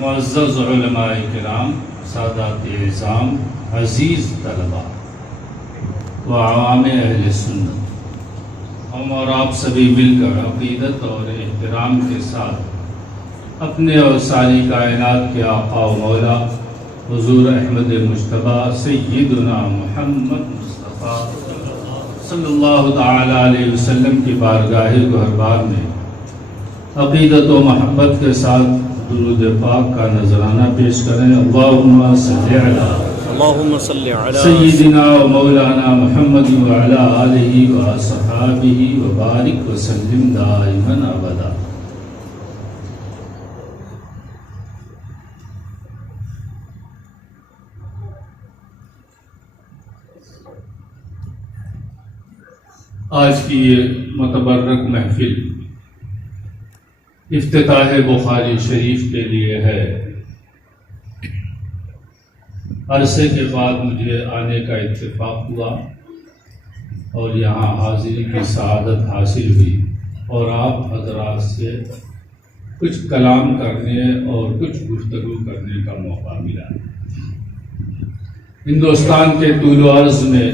معزز علماء کرام، سادات اعظام، عزیز طلباء و عوام اہل سنت، ہم اور آپ سبھی مل کر عقیدت اور احترام کے ساتھ اپنے اور ساری کائنات کے آقا و مولا حضور احمد مجتبیٰ سیدنا محمد مصطفیٰ صلی اللہ تعالی علیہ وسلم کی بارگاہ گہربار میں عقیدت و محبت کے ساتھ درود پاک کا نذرانہ پیش کریں۔ اللہم صلی علی سیدنا و مولانا محمد وعلی آلہ و صحابہ وبارک وسلم دائما ابدا۔ آج کی یہ متبرک محفل افتتاح بخاری شریف کے لیے ہے۔ عرصے کے بعد مجھے آنے کا اتفاق ہوا اور یہاں حاضری کی سعادت حاصل ہوئی اور آپ حضرات سے کچھ کلام کرنے اور کچھ گفتگو کرنے کا موقع ملا۔ ہندوستان کے طول و عرض میں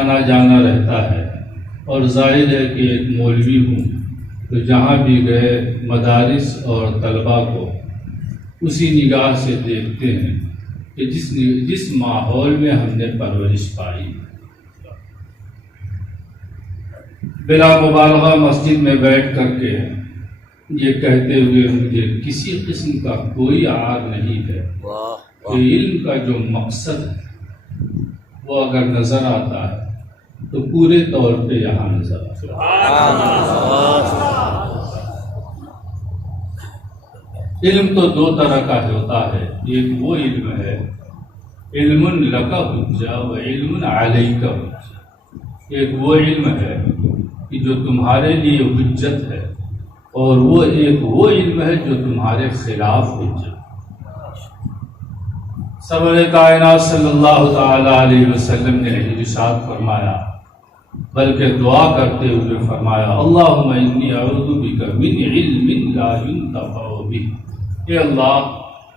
آنا جانا رہتا ہے اور ظاہر ہے کہ ایک مولوی ہوں تو جہاں بھی گئے مدارس اور طلباء کو اسی نگاہ سے دیکھتے ہیں کہ جس ماحول میں ہم نے پرورش پائی۔ بلا مبالغہ مسجد میں بیٹھ کر کے یہ کہتے ہوئے مجھے کسی قسم کا کوئی عار نہیں ہے کہ علم کا جو مقصد ہے وہ اگر نظر آتا ہے تو پورے طور پہ یہاں نظر آتا ہے۔ علم تو دو طرح کا ہوتا ہے، ایک وہ علم ہے علم لک حجہ و علم علیک حجہ، ایک وہ علم ہے کہ جو تمہارے لیے حجت ہے اور وہ ایک وہ علم ہے جو تمہارے خلاف حجت۔ سرور کائنات صلی اللہ تعالی علیہ وسلم نے ارشاد فرمایا، بلکہ دعا کرتے ہوئے فرمایا، اللہم انی اعوذ بک من علم لا ينتفع بہ، اے اللہ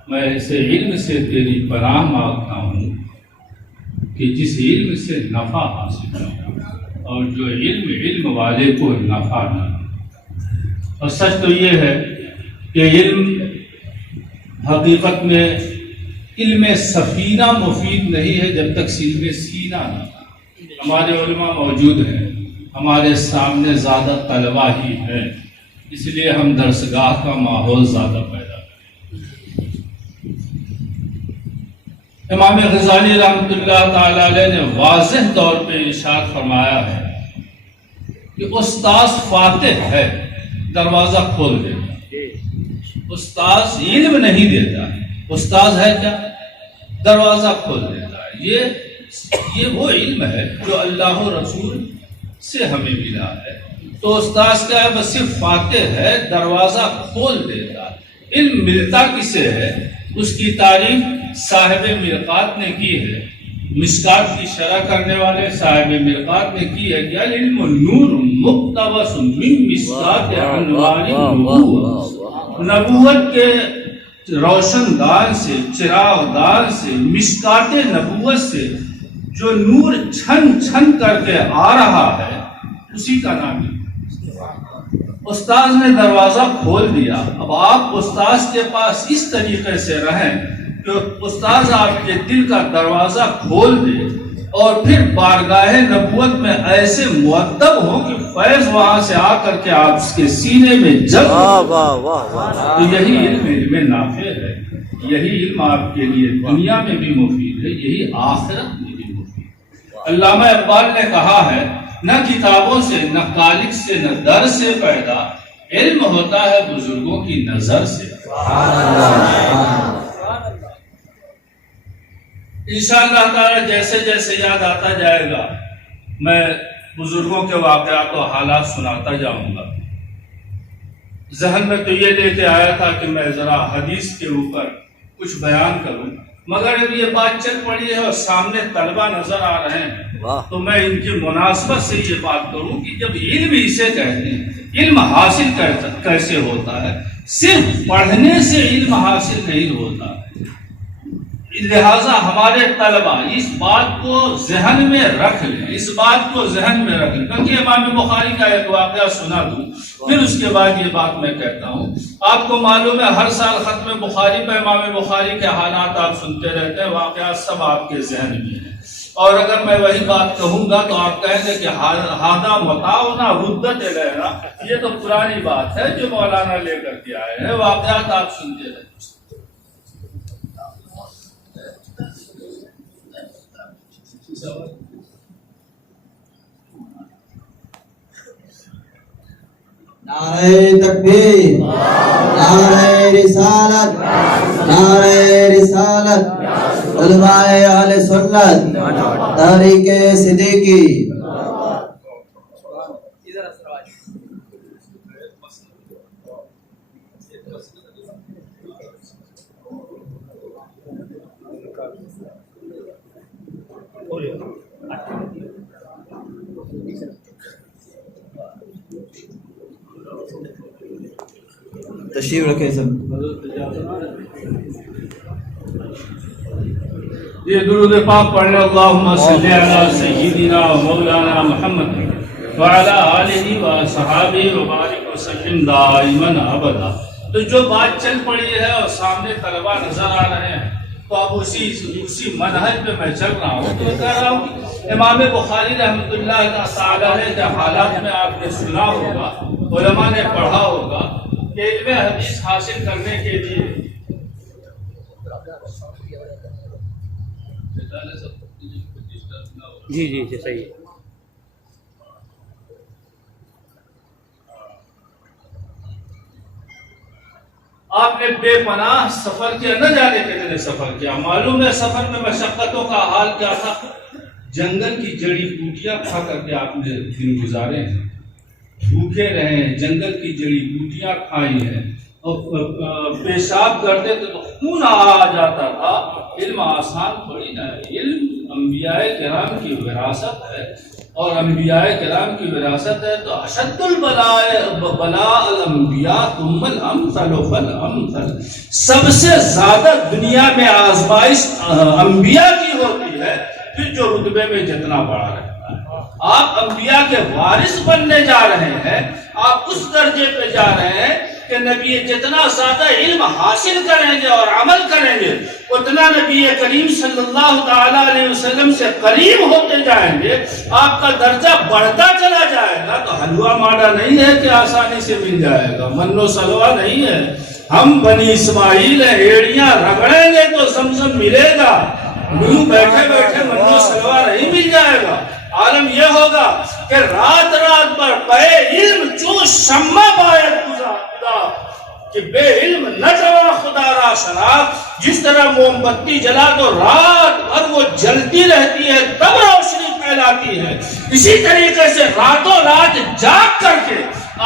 میں ایسے علم سے تیری پناہ مانگتا ہوں کہ جس علم سے نفع حاصل ہو اور جو علم والے کو نفع نہ ہو۔ اور سچ تو یہ ہے کہ علم حقیقت میں علم سفینہ مفید نہیں ہے جب تک علم سینہ نہ۔ ہمارے علماء موجود ہیں، ہمارے سامنے زیادہ طلباء ہی ہیں، اس لیے ہم درسگاہ کا ماحول زیادہ پیدا کریں۔ امام غزالی رحمۃ اللہ تعالی علیہ نے واضح طور پہ ارشاد فرمایا ہے کہ استاذ فاتح ہے، دروازہ کھول دیتا ہے، استاذ علم نہیں دیتا ہے، استاذ ہے کیا؟ دروازہ کھول دیتا ہے۔ یہ وہ علم ہے جو اللہ و رسول سے ہمیں ملا ہے۔ تو استاذ کیا ہے؟ بس صرف فاتح ہے، دروازہ کھول دیتا ہے۔ علم ملتا کسے ہے؟ اس کی تعریف صاحب مرقات نے کی ہے، مشکات کی شرح کرنے والے صاحب مرقات نے کی ہے کہ العلم نور مقتبس من مشکات انوار النبوت، نبوت کے روشن دان سے، چراغ دان سے، مشکات نبوت سے جو نور چھن چھن کر کے آ رہا ہے اسی کا نام ہے۔ استاذ نے دروازہ کھول دیا، اب آپ استاذ کے پاس اس طریقے سے رہیں کہ استاذ آپ کے دل کا دروازہ کھول دے اور پھر بارگاہ نبوت میں ایسے مؤدب ہو کہ فیض وہاں سے آ کر کے آپ کے سینے میں جذب ہو۔ تو یہی علم نافع ہے، یہی علم آپ کے لیے دنیا میں بھی مفید ہے، یہی آخرت میں بھی مفید ہے۔ علامہ اقبال نے کہا ہے، نہ کتابوں سے، نہ کالک سے، نہ در سے پیدا، علم ہوتا ہے بزرگوں کی نظر سے۔ انشاءاللہ تعالی جیسے جیسے یاد آتا جائے گا میں بزرگوں کے واقعات و حالات سناتا جاؤں گا۔ ذہن میں تو یہ لے کے آیا تھا کہ میں ذرا حدیث کے اوپر کچھ بیان کروں، مگر اب یہ بات چل پڑی ہے اور سامنے طلبہ نظر آ رہے ہیں تو میں ان کی مناسبت سے یہ بات کروں کہ جب علم اسے کہتے ہیں، علم حاصل کیسے ہوتا ہے؟ صرف پڑھنے سے علم حاصل نہیں ہوتا ہے۔ لہذا ہمارے طلبہ اس بات کو ذہن میں رکھ لیں، اس بات کو ذہن میں رکھ لیں، کیونکہ امام بخاری کا ایک واقعہ سنا دوں پھر اس کے بعد یہ بات میں کہتا ہوں۔ آپ کو معلوم ہے ہر سال ختم بخاری پہ امام بخاری کے حالات آپ سنتے رہتے ہیں، واقعات سب آپ کے ذہن میں ہیں، اور اگر میں وہی بات کہوں گا تو آپ کہیں گے کہ ہادہ متاعنا ردت الینا، یہ تو پرانی بات ہے جو مولانا لے کر کے آئے ہیں، واقعات آپ سنتے رہتے ہیں۔ نعرہ تکبیر، نعرہ رسالت، نعرہ رسالت، علماء اہل سنت، تحریک صدیقی۔ تشریف رکھیں سب۔ یہ درود پاک پڑھنے اللہم صلی علی سیدنا و مولانا محمد وعلی آلہ و صحابہ وبارک وسلم دائما ابدا۔ تو جو بات چل پڑی ہے اور سامنے طلبہ نظر آ رہے ہیں تو اب اسی منہج پہ میں چل رہا ہوں، تو کہہ رہا ہوں کہ امام بخاری رحمۃ اللہ تعالی کے حالات میں آپ نے سنا ہوگا، علماء نے پڑھا ہوگا کہ علم حدیث حاصل کرنے کے لیے جی صحیح ہے۔ آپ نے بے پناہ سفر کیا، نہ جانے کتنے سفر کیا، معلوم ہے سفر میں مشقتوں کا حال کیا تھا۔ جنگل کی جڑی بوٹیاں کھا کر کے آپ نے دن گزارے ہیں، بھوکے رہے ہیں، جنگل کی جڑی بوٹیاں کھائی ہیں، اور پیشاب کرتے تھے تو خون آ جاتا تھا۔ علم آسان تھوڑی نہ ہے، علم انبیاء کرام کی وراثت ہے، اور انبیاء کرام کی وراثت ہے تو اشد البلاء الانبیاء ثم الامثل فالامثل، سب سے زیادہ دنیا میں آزمائش انبیاء کی ہوتی ہے، پھر جو رتبے میں جتنا بڑا رہتا ہے۔ آپ انبیاء کے وارث بننے جا رہے ہیں، آپ اس درجے پہ جا رہے ہیں کہ نبی جتنا زیادہ علم حاصل کریں گے اور عمل کریں گے اتنا نبی کریم صلی اللہ تعالی علیہ وسلم سے قریب ہوتے جائیں گے، آپ کا درجہ بڑھتا چلا جائے گا۔ تو حلوہ ماڈا نہیں ہے کہ آسانی سے مل جائے گا، من و سلوہ نہیں ہے، ہم بنی اسماعیل ایڑیاں رگڑیں گے تو زمزم ملے گا، یوں بیٹھے بیٹھے من و سلوہ نہیں مل جائے گا۔ عالم یہ ہوگا کہ رات رات پر پے علم چون شمع باید خدا کہ بے علم نہ جوا خدا را شناخت، جس طرح موم بتی جلا تو رات بھر وہ جلتی رہتی ہے تب روشنی پھیلاتی ہے، اسی طریقے سے راتوں رات جاگ کر کے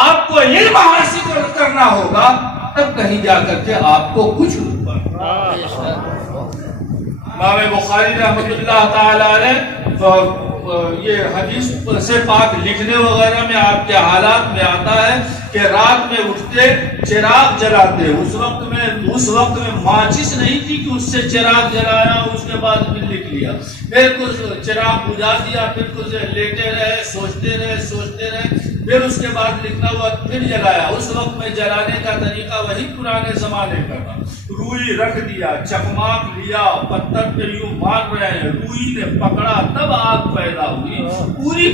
آپ کو علم حاصل کرنا ہوگا، تب کہیں جا کر کے آپ کو کچھ امام بخاری رحمۃ اللہ تعالی علیہ یہ حدیث سے پاک لکھنے وغیرہ میں آپ کے حالات میں آتا ہے کہ رات میں اٹھتے چراغ جلاتے، اس وقت میں ماچس نہیں تھی کہ اس سے چراغ جلایا اس کے بعد پھر لکھ لیا، پھر کچھ چراغ بجھا دیا، پھر کچھ لیٹے رہے سوچتے رہے، پھر اس کے بعد لکھنا ہوا پھر جلایا۔ اس وقت میں جلانے کا طریقہ وہی پرانے زمانے کا تھا، روئی رکھ دیا، چکماک لیا، پتھر پہ یوں مار رہے ہیں، روئی نے پکڑا تب آگ پیدا ہوئی،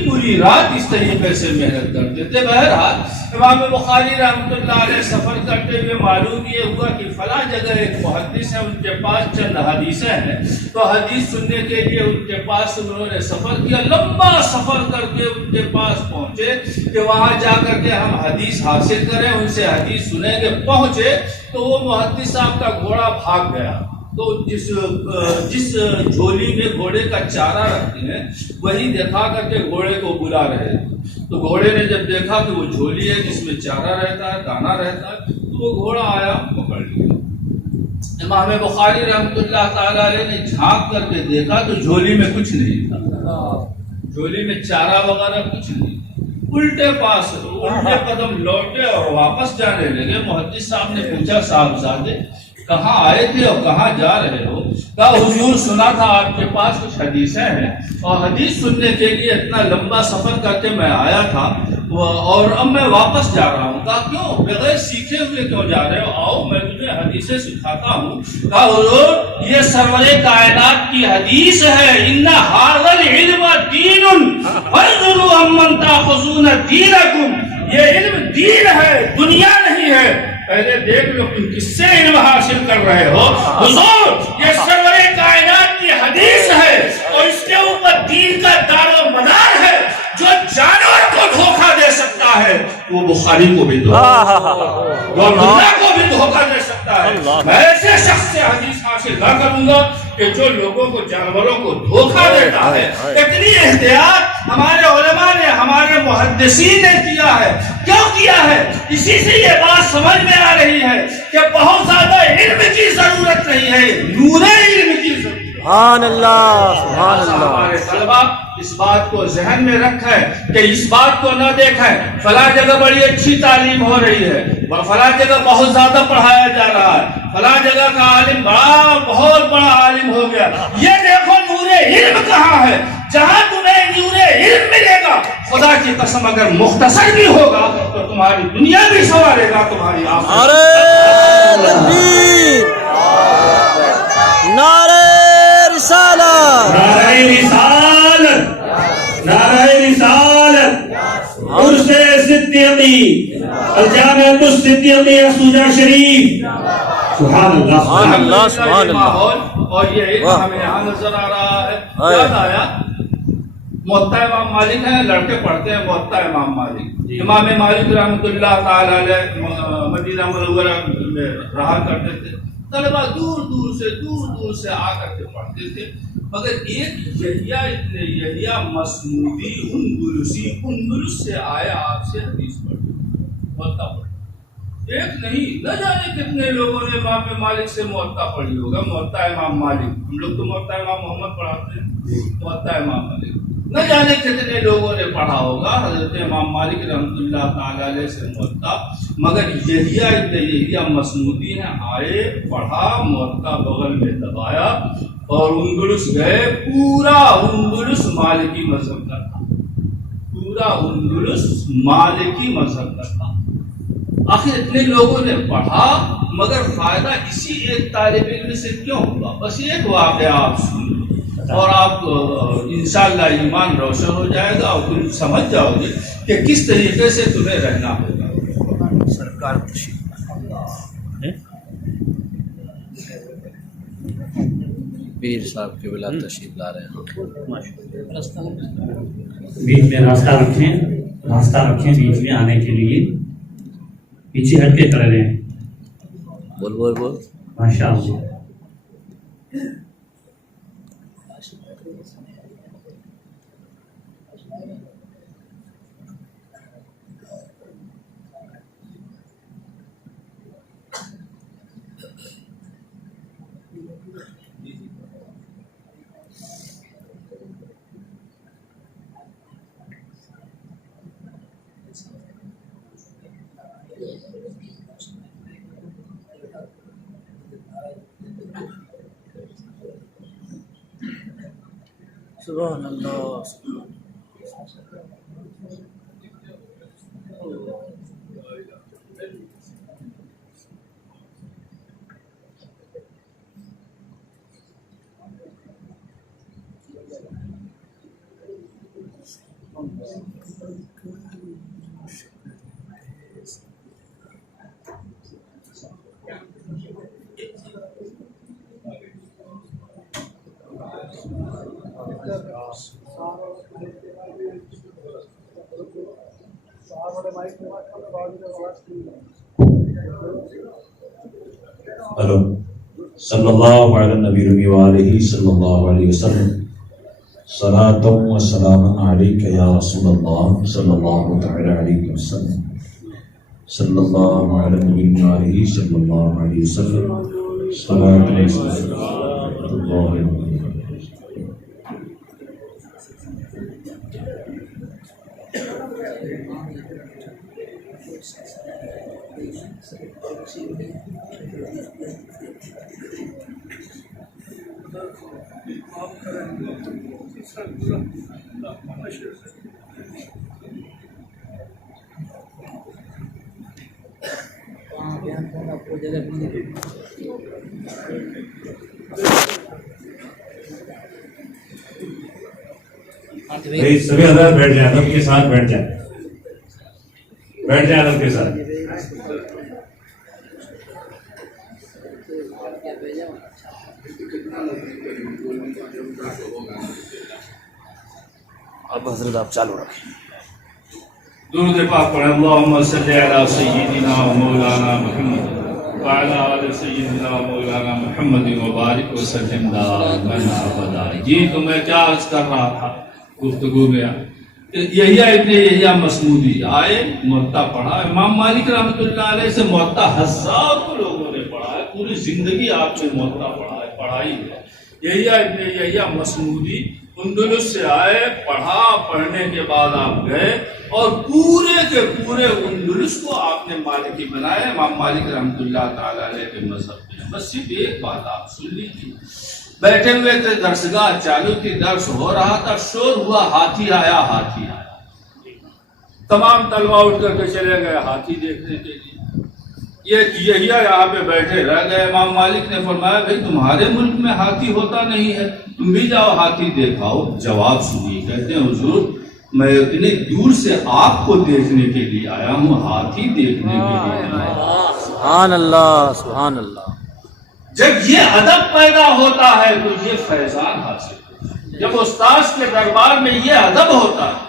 پوری رات اس طریقے سے محنت کرتے تھے۔ بہرحال امام بخاری رحمۃ اللہ علیہ سفر کرتے ہوئے معلوم یہ ہوا کہ فلاں جگہ ایک محدث ہے، ان کے پاس چند حدیثیں ہیں، تو حدیث سننے کے لیے ان کے پاس انہوں نے سفر کیا، لمبا سفر کر کے ان کے پاس پہنچے کہ وہاں جا کر کے ہم حدیث حاصل کریں، ان سے حدیث سنیں گے۔ پہنچے تو وہ محدث صاحب کا گھوڑا بھاگ گیا، تو جس جھولی میں گھوڑے کا چارہ رکھتے ہیں وہی دکھا کر کے گھوڑے کو بلا رہے ہیں، تو گھوڑے نے جب دیکھا کہ وہ جھولی ہے جس میں چارہ رہتا ہے، دانا رہتا ہے، تو وہ گھوڑا آیا پکڑ لیا۔ امام بخاری رحمۃ اللہ تعالی علیہ نے جھانک کر کے دیکھا تو جھولی میں کچھ نہیں تھا، جھولی میں چارہ وغیرہ کچھ نہیں تھا۔ الٹے قدم لوٹے اور واپس جانے لگے. محدث صاحب نے پوچھا صاحبزادے کہاں آئے تھے اور کہاں جا رہے ہو؟ کہا حضور سنا تھا آپ کے پاس کچھ حدیثیں ہیں اور حدیث سننے کے لیے اتنا لمبا سفر کر کے میں آیا تھا اور اب میں واپس جا رہا ہوں. کہا کیوں بغیر سیکھے ہوئے کیوں جا رہے ہو؟ آؤ میں تمہیں حدیثیں سکھاتا ہوں. کہا حضور یہ سرور کائنات کی حدیث ہے ان ھذا العلم دین فانظروا عمن تاخذون دینکم. یہ علم دین ہے دنیا نہیں ہے. پہلے دیکھ لو تم کس سے علم حاصل کر رہے ہو. حضور یہ سرور کائنات کی حدیث ہے اور اس کے اوپر دین کا دار و مدار ہے. جو جانور کو دھوکہ دے سکتا ہے وہ بخاری کو بھی دھوکہ کو بھی دھوکہ دے سکتا ہے. میں ایسے شخص سے حدیث حاصل نہ کروں گا کہ جو لوگوں کو جانوروں کو دھوکہ دیتا ہے. اتنی احتیاط ہمارے علماء نے ہمارے محدثین نے کیا ہے. کیوں کیا ہے؟ اسی سے یہ بات سمجھ میں آ رہی ہے کہ بہت زیادہ علم کی ضرورت نہیں ہے, نور علم کی ضرورت. سبحان اللہ سبحان اللہ. ہمارے طلبا اس بات کو ذہن میں رکھیں کہ اس بات کو نہ دیکھیں فلاں جگہ بڑی اچھی تعلیم ہو رہی ہے, فلاں جگہ بہت زیادہ پڑھایا جا رہا ہے, فلاں جگہ کا عالم بہت بڑا عالم ہو گیا. یہ دیکھو نور علم کہاں ہے. جہاں تمہیں نور علم ملے گا خدا کی قسم اگر مختصر بھی ہوگا تو تمہاری دنیا بھی سنوارے گا, تمہاری آخرت. نعرہ تکبیر, نعرہ رسالت, نعرہ رسالت, نعرہ رسالت. عرس صدیقی الجامعۃ الصدیقیہ سوجا شریف. سبحان اللہ سبحان اللہ سبحان اللہ. اور یہ علم ہمیں یہاں نظر آ رہا ہے. یاد آیا موطا امام مالک ہیں, لڑکے پڑھتے ہیں موطا امام مالک. امام مالک رحمۃ اللہ تعالی علیہ مدینہ منورہ میں رہا کرتے تھے. طلبا دور دور سے آ کر کے پڑھتے تھے. مگر ایک یحییٰ مسمودی اندلس سے آیا آپ سے حدیث پڑھتے موطا پڑھتے. ایک نہیں نہ جانے کتنے لوگوں نے امام مالک سے موطا پڑھی ہوگا. موطا امام مالک, ہم لوگ تو موطا امام محمد پڑھاتے ہیں, موطا امام مالک نہ جانے کتنے لوگوں نے پڑھا ہوگا حضرت امام مالک رحمۃ اللہ تعالی علیہ سے موطا. مگر یحییٰ مسمودی نے آئے, پڑھا, موطا بغل میں دبایا اور اندلس گئے. پورا اندلس مالکی مذہب کا تھا, پورا اندلس مالکی مذہب کا تھا. آخر اتنے لوگوں نے پڑھا مگر فائدہ اسی ایک طالب علم سے کیوں ہوا؟ بس ایک واقعہ آپ سن اور آپ انشاءاللہ ایمان روشن ہو جائے گا اور تم سمجھ جاؤ گے کہ کس طریقے سے تمہیں رہنا ہوگا. سرکار پیر صاحب کے ولایت تشریف لا رہے ہیں. بیچ میں راستہ رکھیں بیچ میں آنے کے لیے. پیچھے ہٹ کے کھڑے رہیں. بول ماشاء اللہ. سبحان اللہ. ہلو. صلی اللہ علی النبی وآلہ صلی اللہ علیہ وسلم. صلاۃ و سلام علیک یا رسول اللہ صلی اللہ تعالی علیہ وسلم. صلی اللہ علی النبی وآلہ صلی اللہ علیہ وسلم. صلاۃ و سلام اللہ. سبھی حضرات بیٹھ جائیں، ادب کے ساتھ بیٹھ جائیں، بیٹھ جائیں ادب کے ساتھ. اب حضرت آپ چالو رکھیں. درود پاک پڑھیں. اللہم صلی علی سیدنا و مولانا محمد وعلی آل سیدنا و مولانا محمد وبارک وسلم دائما ابدا. جی تو میں کیا عرض کر رہا تھا گفتگو میں، یحییٰ ابن یحییٰ مصمودی آئے، موطا پڑھا. امام مالک رحمۃ اللہ علیہ سے موطا ہزاروں لوگوں نے پڑھا ہے، پوری زندگی آپ نے موطا پڑھا ہے، پڑھائی ہے. یحییٰ ابن یحییٰ مصمودی اندلس سے آئے، پڑھا، پڑھنے کے بعد آپ گئے اور پورے کے پورے اندلس کو آپ نے مالکی بنایا. امام مالک رحمۃ اللہ تعالی علیہ کے مذہب میں بس صرف ایک بات آپ سن لیجیے. بیٹھے ہوئے تھے، درسگاہ چالو تھی، درس ہو رہا تھا، شور ہوا، ہاتھی آیا، ہاتھی آیا. تمام طلبہ اٹھ کر کے چلے گئے ہاتھی دیکھنے کے لیے. یہ یحییٰ یہاں پہ بیٹھے رہ گئے. امام مالک نے فرمایا بھائی تمہارے ملک میں ہاتھی ہوتا نہیں ہے، تم بھی جاؤ ہاتھی دیکھاؤ. جواب سنیے، کہتے ہیں حضور میں اتنی دور سے آپ کو دیکھنے کے لیے آیا ہوں، ہاتھی دیکھنے کے لیے نہیں آیا. سبحان اللہ، سبحان اللہ. جب یہ ادب پیدا ہوتا ہے تو یہ فیضان حاصل ہوتا ہے. جب استاذ کے دربار میں یہ ادب ہوتا ہے،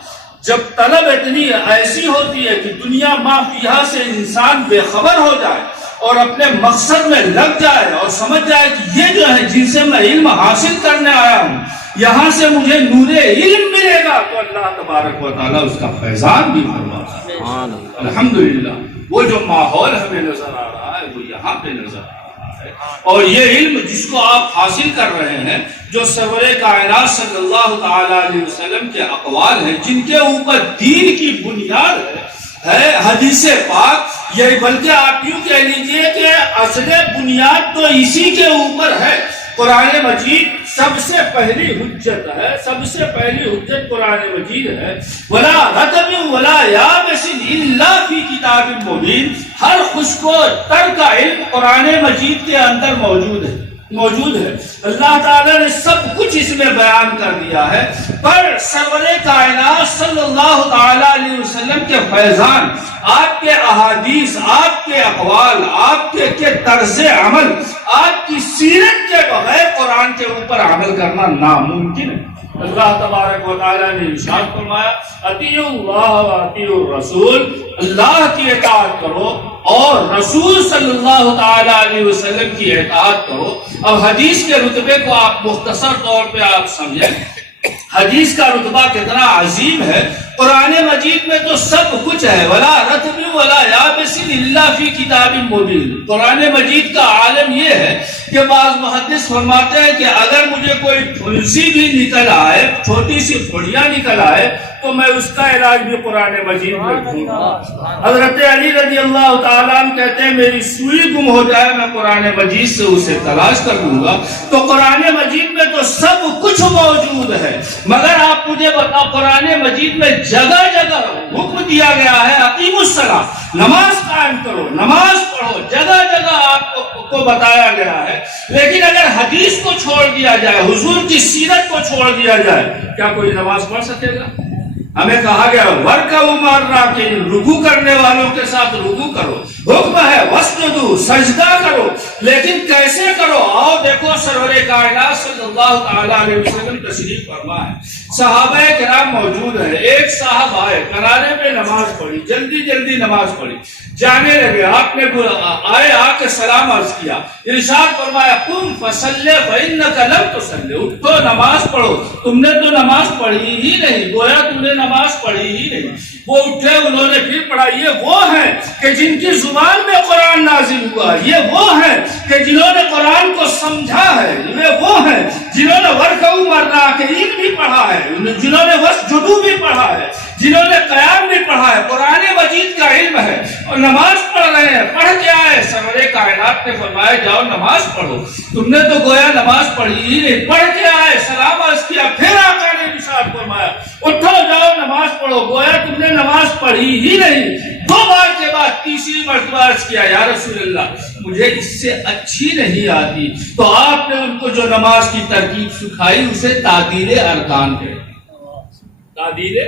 جب طلب اتنی ایسی ہوتی ہے کہ دنیا ما فیہا سے انسان بے خبر ہو جائے اور اپنے مقصد میں لگ جائے اور سمجھ جائے کہ یہ جو ہے جن سے میں علم حاصل کرنے آیا ہوں یہاں سے مجھے نور علم ملے گا، تو اللہ تبارک و تعالیٰ اس کا فیضان بھی فرماتا ہے. الحمدللہ وہ جو ماحول ہمیں نظر آ رہا ہے وہ یہاں پہ نظر آ رہا ہے. اور یہ علم جس کو آپ حاصل کر رہے ہیں، جو سرور کائنات صلی اللہ تعالی علیہ وسلم کے اقوال ہیں، جن کے اوپر دین کی بنیاد ہے حدیث پاک، یہ بلکہ آپ یوں کہہ لیجئے کہ اصل بنیاد تو اسی کے اوپر ہے. قرآن مجید سب سے پہلی حجت ہے، سب سے پہلی حجت قرآن مجید ہے. وَلَا رَتَبٍ وَلَا يَابِسٍ إِلَّا فِي كِتَابٍ مُبِينٍ. ہر خشک و تر کا علم قرآن مجید کے اندر موجود ہے. اللہ تعالیٰ نے سب کچھ اس میں بیان کر دیا ہے. پر سرور کائنات صلی اللہ تعالی علیہ وسلم کے فیضان، آپ کے احادیث، آپ کے اقوال، آپ کے طرز عمل، آپ کی سیرت کے بغیر قرآن کے اوپر عمل کرنا ناممکن ہے. اللہ تبارک و تعالیٰ نے ارشاد فرمایا اطیعوا اللہ و اطیعوا الرسول. اللہ کی اطاعت کرو اور رسول صلی اللہ تعالی علیہ وسلم کی اطاعت کرو. اب حدیث کے رتبے کو آپ مختصر طور پہ آپ سمجھیں. حدیث کا رتبہ کتنا عظیم ہے. قرآن مجید میں تو سب کچھ ہے. ولا رتب ولا یابس الا فی کتاب مبین. قرآن مجید کا عالم یہ ہے کہ بعض محدث فرماتے ہیں کہ اگر مجھے کوئی پھنسی بھی نکل آئے، چھوٹی سی پھڑیاں نکل آئے، تو میں اس کا علاج بھی قرآن مجید میں ڈھونڈوں. حضرت علی رضی اللہ تعالیٰ عنہ کہتے ہیں میری سوئی گم ہو جائے میں قرآن مجید سے اسے تلاش کر لوں گا. تو قرآن مجید میں تو سب کچھ موجود ہے، مگر آپ مجھے بتاؤ قرآن مجید میں جگہ جگہ حکم دیا گیا ہے اقیموا الصلاۃ، نماز قائم کرو، نماز پڑھو، جگہ جگہ آپ کو بتایا گیا ہے. لیکن اگر حدیث کو چھوڑ دیا جائے، حضور کی سیرت کو چھوڑ دیا جائے، کیا کوئی نماز پڑھ سکے گا؟ ہمیں کہا گیا وَرْكَعُوا مَعَ الرَّاكِعِينَ، رکوع کرنے والوں کے ساتھ رکوع کرو. حکم ہے وَاسْجُدُوا، سجدہ کرو. لیکن کیسے کرو؟ آؤ دیکھو سرور کائنات صلی اللہ تعالی علیہ وسلم تشریف فرما ہے، صحابہ کرام موجود ہیں. ایک صاحب آئے، کنارے پہ نماز پڑھی، جلدی جلدی نماز پڑھی، جانے لگے. آپ نے آئے، آ کے سلام عرض کیا، ارشاد فرمایا قم فصلی فإنک لم تصلی، اٹھو نماز پڑھو، تم نے تو نماز پڑھی ہی نہیں، گویا تم نے نماز پڑھی ہی نہیں. وہ اٹھے، انہوں نے پھر پڑھا. یہ وہ ہیں کہ جن کی زبان میں قرآن نازل ہوا، یہ وہ ہیں کہ جنہوں نے قرآن کو سمجھا ہے، یہ وہ ہیں جنہوں نے وَرْكَعُوا مَعَ الرَّاكِعِينَ بھی پڑھا ہے، جنہوں نے وَاسْجُدُوا بھی پڑھا ہے. جنہوں نے قیام بھی پڑھا ہے، قرآن مجید کا علم ہے اور نماز پڑھ رہے ہیں، پڑھ کے آئے، سرور کائنات نے فرمایا جاؤ نماز پڑھو، تم نے تو گویا نماز پڑھی ہی نہیں، پڑھ کے آئے، سلام عرض کیا، پھر آقا نے ارشاد فرمایا اٹھو جاؤ نماز پڑھو، گویا تم نے نماز پڑھی ہی نہیں۔ 2 بار کے بعد تیسری مرتبہ عرض کیا یا رسول اللہ مجھے اس سے اچھی نہیں آتی، تو آپ نے ان کو جو نماز کی ترکیب سکھائی اسے تعدیل ارکان کہتے ہیں، تعدیل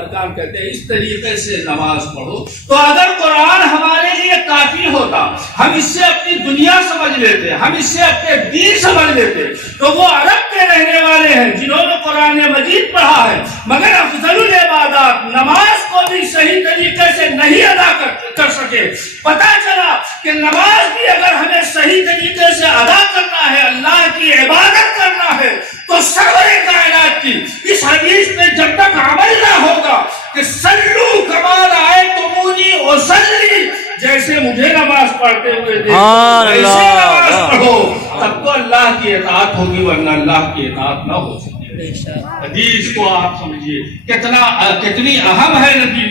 ارکان کہتے ہیں۔ اس طریقے سے نماز پڑھو۔ تو اگر قرآن ہمارے لیے کافی ہوتا، ہم اس سے اپنی دنیا سمجھ لیتے، ہم اس سے اپنے دین سمجھ لیتے، تو وہ عرب کے رہنے والے ہیں جنہوں نے قرآن مجید پڑھا ہے مگر افضل العبادات نماز کو بھی صحیح طریقے سے نہیں ادا کر سکے۔ پتہ چلا کہ نماز بھی اگر ہمیں صحیح طریقے سے ادا کرنا ہے، اللہ کی عبادت کرنا ہے، تو سرور کائنات کی اس حدیث میں جب تک عمل نہ ہوگا کہ سلو کما رأیتمونی اصلی، جیسے مجھے نماز پڑھتے ہوئے دیکھو ایسے نماز پڑھو، تب تو اللہ کی اطاعت ہوگی، ورنہ اللہ کی اطاعت نہ ہو سکتی۔ حدیث کو آپ سمجھیے کتنی اہم ہے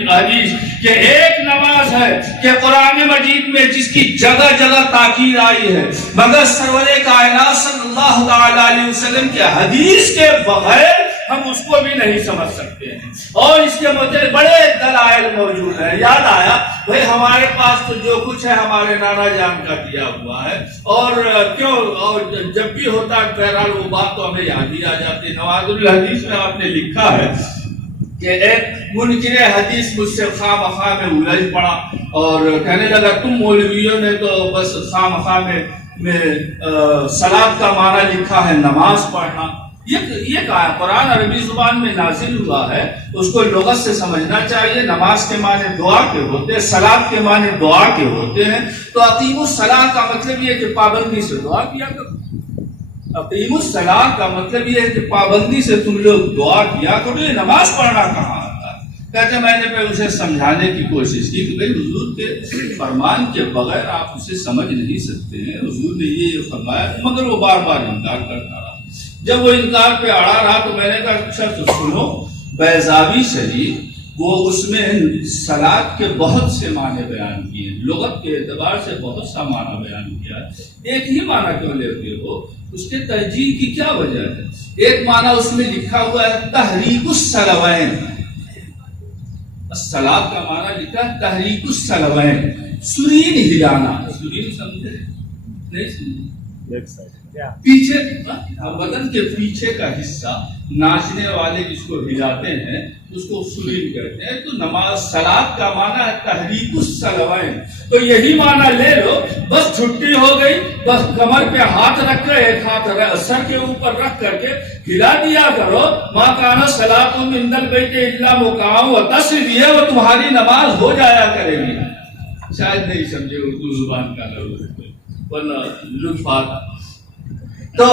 حدیث، کہ ایک نماز ہے کہ قرآن مجید میں جس کی جگہ جگہ تاکید آئی ہے، مگر سرور کائنات صلی اللہ علیہ وسلم کے حدیث کے بغیر ہم اس کو بھی نہیں سمجھ سکتے ہیں، اور اس کے متعلق بڑے دلائل موجود ہیں۔ یاد آیا بھئی ہمارے پاس تو جو کچھ ہے ہمارے نانا جان کا دیا ہوا ہے، اور کیوں، اور جب بھی ہوتا ہے بہرحال وہ بات تو ہمیں یاد ہی آ جاتی ہے۔ نواز الحدیث میں آپ نے لکھا ہے کہ ایک منکر حدیث مجھ سے خواہ مخواہ میں الجھ پڑا اور کہنے لگا تم مولویوں نے تو بس خواہ مخواہ میں صلاۃ کا معنی لکھا ہے نماز پڑھنا۔ یہ کہا ہے قرآن عربی زبان میں نازل ہوا ہے، اس کو لغت سے سمجھنا چاہیے۔ نماز کے معنی دعا کے ہوتے ہیں، صلاۃ کے معنی دعا کے ہوتے ہیں، تو اقیم الصلاۃ کا مطلب یہ ہے کہ پابندی سے دعا کیا کرو۔ اقیم الصلاۃ کا مطلب یہ ہے کہ پابندی سے تم لوگ دعا کیا کرو۔ یہ نماز پڑھنا کہاں آتا ہے؟ کہتے میں نے پھر اسے سمجھانے کی کوشش کی کہ بھئی حضور کے فرمان کے بغیر آپ اسے سمجھ نہیں سکتے ہیں، حضور نے یہ فرمایا، مگر وہ بار بار انکار کرتا رہا۔ جب وہ انکار پہ اڑا رہا تو میں نے کہا اچھا تو سنو، بیضاوی شریف وہ اس میں صلاۃ کے بہت سے معنی بیان کیے، لغت کے اعتبار سے بہت سا معنی بیان کیا، ایک ہی معنی کیوں لیتے ہو؟ اس کے ترجیح کی کیا وجہ ہے؟ ایک معنی اس میں لکھا ہوا ہے تحریک الصلوین، صلاۃ کا معنی لکھا ہے تحریک الصلوین، سرین ہلانا، سرین سمجھے نہیں سمجھے؟ پیچھے بدن کے پیچھے کا حصہ ناچنے والے جس کو ہلاتے ہیں اس کو سرین کہتے ہیں۔ تو نماز صلاۃ کا معنی ہے تحریک الصلوین، تو یہی معنی لے لو، بس چھٹی ہو گئی، بس کمر پہ ہاتھ رکھ کر ایک ہاتھ سر کے اوپر رکھ کر کے ہلا دیا کرو، ما کان صلاتکم عند البیت الا مکاء وتصدیہ، وہ تمہاری نماز ہو جایا کرے گی۔ شاید نہیں سمجھے اردو زبان کا لفظ، ورنہ لطف آتا۔ تو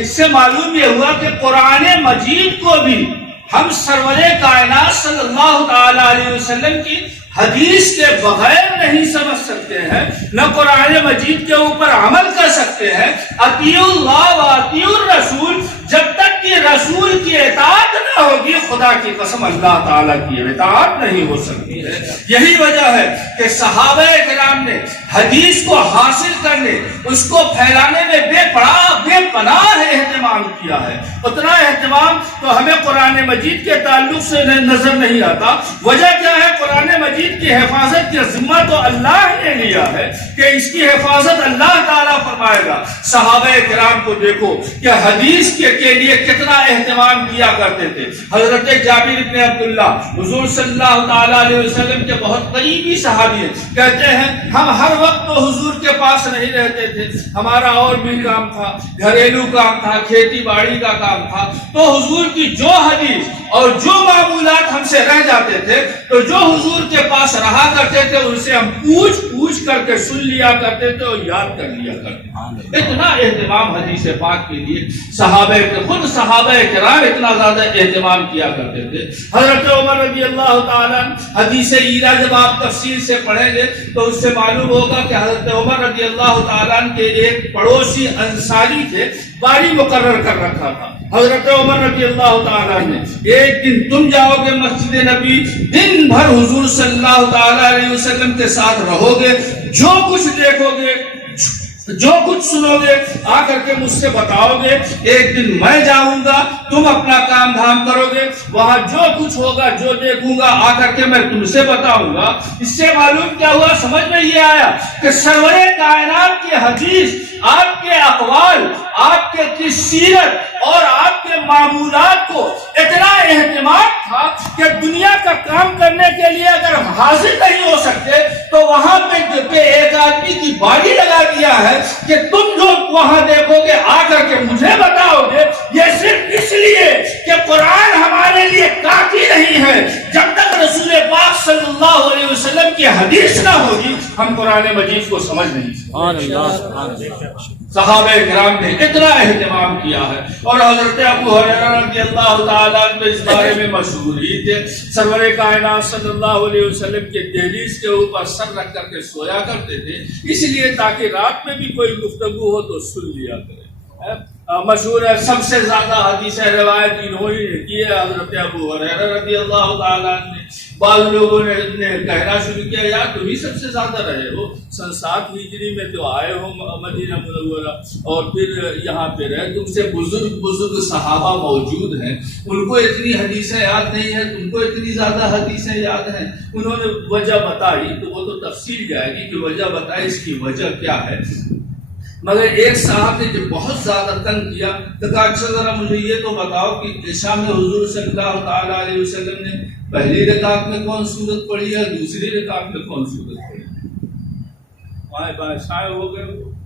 اس سے معلوم یہ ہوا کہ قرآن مجید کو بھی ہم سرور کائنات صلی اللہ تعالی علیہ وسلم کی حدیث کے بغیر نہیں سمجھ سکتے ہیں، نہ قرآن مجید کے اوپر عمل کر سکتے ہیں۔ اطیعوا اللہ و اطیعوا الرسول، جب تک کہ رسول کی اطاعت نہ ہوگی خدا کی قسم اللہ تعالیٰ کی اطاعت نہیں ہو سکتی ہے۔ یہی وجہ ہے کہ صحابہ کرام نے حدیث کو حاصل کرنے، اس کو پھیلانے میں بے پناہ اہتمام کیا ہے۔ اتنا اہتمام تو ہمیں قرآن مجید کے تعلق سے نظر نہیں آتا۔ وجہ کیا ہے؟ قرآن مجید کی حفاظت کا ذمہ تو اللہ نے لیا ہے کہ اس کی حفاظت اللہ تعالیٰ فرمائے گا۔ صحابہ کرام کو دیکھو کہ حدیث کے لیے کتنا اہتمام کیا کرتے تھے۔ حضرت جابر بن عبداللہ حضور صلی اللہ تعالیٰ علیہ وسلم کے بہت قریبی صحابی ہیں، کہتے ہیں ہم ہر وقت تو حضور کے پاس نہیں رہتے تھے، ہمارا اور بھی کام تھا، گھریلو کام تھا، کھیتی باڑی کا کام تھا، تو حضور کی جو حدیث اور جو معمولات ہم سے رہ جاتے تھے تو جو حضور کے پاس رہا کرتے تھے ان سے ہم پوچھ کر کے سن لیا کرتے تھے اور یاد کر لیا کرتے تھے۔ اتنا اہتمام حدیث پاک کے لیے خود صحابہ کرام اتنا زیادہ اہتمام کیا کرتے تھے. حضرت عمر رضی اللہ تعالیٰ حدیث ایرا جب آپ تفصیل سے پڑھیں گے تو اس سے معلوم ہوگا کہ حضرت عمر رضی اللہ تعالیٰ کے ایک پڑوسی انصاری تھے, باری مقرر کر رکھا تھا. حضرت عمر رضی اللہ تعالیٰ نے ایک دن تم جاؤ گے مسجد نبی, دن بھر حضور صلی اللہ تعالیٰ علیہ وسلم کے ساتھ رہو گے, جو کچھ دیکھو گے جو کچھ سنو گے آ کر کے مجھ سے بتاؤ گے. ایک دن میں جاؤں گا, تم اپنا کام دھام کرو گے, وہاں جو کچھ ہوگا جو دیکھوں گا آ کر کے میں تم سے بتاؤں گا. اس سے معلوم کیا ہوا, سمجھ میں یہ آیا کہ سرور کائنات کی حدیث, آپ کے اقوال, آپ کی سیرت اور آپ کے معمولات کو اتنا اہتمام تھا کہ دنیا کا کام کرنے کے لیے اگر حاضر نہیں ہو سکتے تو وہاں پہ ایک آدمی کی باڑی لگا دیا ہے کہ تم جو وہاں دیکھو گے آ کر کے مجھے بتاؤ گے. یہ صرف اس لیے کہ قرآن ہمارے لیے کافی نہیں ہے. جب تک رسول پاک صلی اللہ علیہ وسلم کی حدیث نہ ہوگی ہم قرآن مجید کو سمجھ نہیں سکتے. صحابہ کرام نے اتنا اہتمام کیا ہے, اور حضرت ابو ہریرہ رضی اللہ تعالیٰ عنہ اس بارے میں مشہور ہی تھے. سرور کائنات صلی اللہ علیہ وسلم کے دہلیز کے اوپر سر رکھ کر کے سویا کرتے تھے, اس لیے تاکہ رات میں بھی کوئی گفتگو ہو تو سن لیا کرے. مشہور ہے, سب سے زیادہ حدیث روایت انہوں نے کی ہے حضرت ابو ہریرہ رضی اللہ تعالیٰ عنہ. بعض لوگوں نے کہنا شروع کیا, یار تم ہی سب سے زیادہ رہے ہو, 7 ہجری میں تو آئے ہو مدینہ منورہ اور پھر یہاں پہ رہے, تم سے بزرگ صحابہ موجود ہیں, ان کو اتنی حدیثیں یاد نہیں ہیں, تم کو اتنی زیادہ حدیثیں یاد ہیں. انہوں نے وجہ بتائی تو وہ تو تفصیل جائے گی کہ وجہ بتائی اس کی وجہ کیا ہے. مگر ایک صاحب نے جو بہت زیادہ تنگ کیا تو کہا اچھا ذرا مجھے یہ تو بتاؤ کہ عشاء میں حضور صلی اللہ تعالیٰ علیہ وسلم نے پہلی رکعت میں کون سورت پڑھی ہے, دوسری رکعت میں کون سورت پڑھی ہے. بائیں بائیں شائع ہو گئے.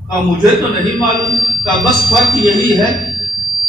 کہا مجھے تو نہیں معلوم. کہا بس فرق یہی ہے,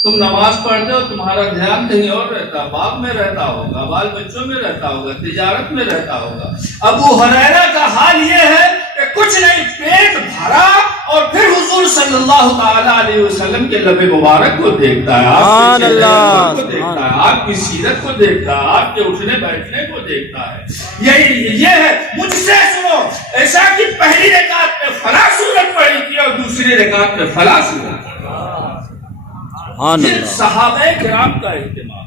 تم نماز پڑھتے ہو, تمہارا دھیان کہیں اور رہتا, باغ میں رہتا ہوگا, بال بچوں میں رہتا ہوگا, تجارت میں رہتا ہوگا. ابو ہریرہ کا حال یہ ہے کہ کچھ نہیں, پیٹ بھرا اور پھر حضور صلی اللہ تعالیٰ علیہ وسلم کے لب مبارک کو دیکھتا ہے, آپ کے چہرے کو دیکھتا ہے, آپ کی سیرت کو دیکھتا ہے, آپ کے اٹھنے بیٹھنے کو دیکھتا ہے. یہ ہے, مجھ سے سنو ایسا کہ پہلی رکعت میں فلاں سورت پڑھی تھی اور دوسری رکعت میں فلاں سورت. یہ صحابہ کرام کا اہتمام.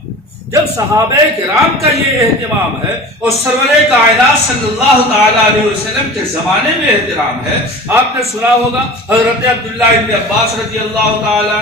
جب صحابہ کرام کا یہ اہتمام ہے اور سرور کائنات صلی اللہ تعالیٰ علیہ وسلم کے زمانے میں احترام ہے. آپ نے سنا ہوگا حضرت عبداللہ ابن عباس رضی اللہ تعالیٰ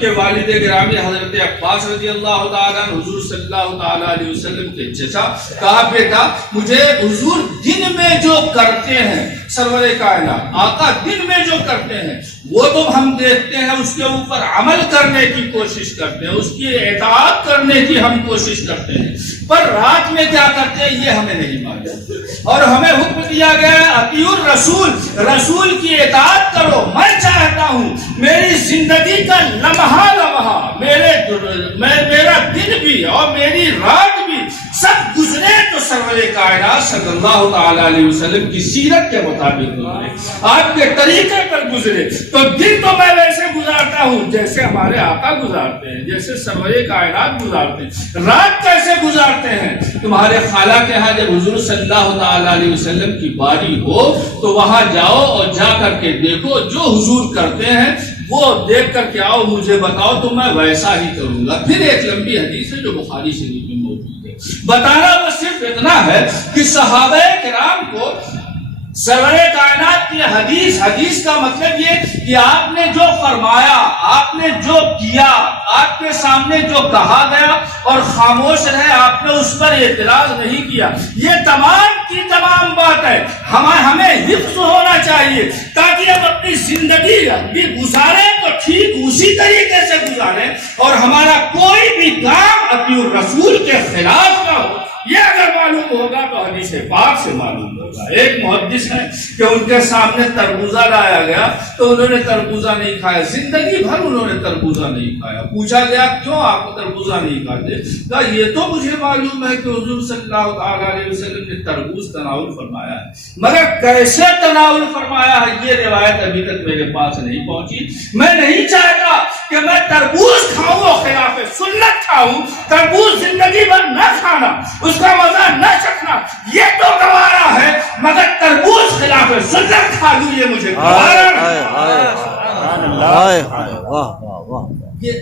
کے والد گرامی حضرت عباس رضی اللہ تعالیٰ حضور صلی اللہ تعالیٰ علیہ وسلم کے چچا. کہا بیٹا مجھے حضور دن میں جو کرتے ہیں, سرور کائنات آقا دن میں جو کرتے ہیں وہ تو ہم دیکھتے ہیں, اس کے اوپر عمل کرنے کی کوشش کرتے ہیں, اس کی اطاعت کرنے کی ہم کوشش کرتے ہیں, پر رات میں کیا کرتے ہیں یہ ہمیں نہیں معلوم. اور ہمیں حکم دیا گیا ہے اطیعوا الرسول, رسول کی اطاعت کرو. میں چاہتا ہوں میری زندگی کا لمحہ میرا دن بھی اور میری رات بھی سب گزرے تو سرور کائنات صلی اللہ تعالیٰ علیہ وسلم کی سیرت کے مطابق گزرے, آپ کے طریقے پر گزرے. تو دن تو میں ویسے گزارتا ہوں جیسے ہمارے آقا گزارتے ہیں, جیسے سرور کائنات گزارتے ہیں. رات کیسے گزارتے ہیں؟ تمہارے خالہ کے ہاں جب حضور صلی اللہ تعالیٰ علیہ وسلم کی باری ہو تو وہاں جاؤ اور جا کر کے دیکھو جو حضور کرتے ہیں وہ دیکھ کر کے آؤ, مجھے بتاؤ تو میں ویسا ہی کروں گا. پھر ایک لمبی حدیث ہے جو بخاری شریف میں موجود ہے. بتانا وہ صرف اتنا ہے کہ صحابہ کرام کو سرور کائنات کی حدیث کا مطلب یہ کہ آپ نے جو فرمایا, آپ نے جو کیا, آپ کے سامنے جو کہا گیا اور خاموش رہے, آپ نے اس پر اعتراض نہیں کیا. یہ تمام کی تمام بات ہے ہمیں حفظ ہونا چاہیے تاکہ ہم اپنی زندگی بھی گزاریں تو ٹھیک اسی طریقے سے گزاریں اور ہمارا کوئی بھی کام اطیعوا الرسول کے خلاف نہ ہو. یہ اگر معلوم ہوگا تو حدیث پاک سے معلوم ہوگا. ایک محدث ہے کہ ان کے سامنے تربوزہ لایا گیا تو انہوں نے تربوزہ نہیں کھایا, زندگی بھر انہوں نے تربوزہ نہیں کھایا. پوچھا گیا کیوں آپ تربوزہ نہیں کھاتے؟ کہا یہ تو مجھے معلوم ہے کہ حضور صلی اللہ تعالیٰ علیہ وسلم نے تربوز تناول فرمایا ہے, مگر کیسے تناول فرمایا ہے یہ روایت ابھی تک میرے پاس نہیں پہنچی. میں نہیں چاہتا کہ میں تربوز کھاؤں اور خلاف سنت کھاؤں، تربوز زندگی بھر نہ کھانا، اس کا مزہ نہ چکھنا، یہ تو گوارا ہے، مگر تربوز خلاف سنت کھا لوں یہ مجھے گوارا نہیں۔ یہ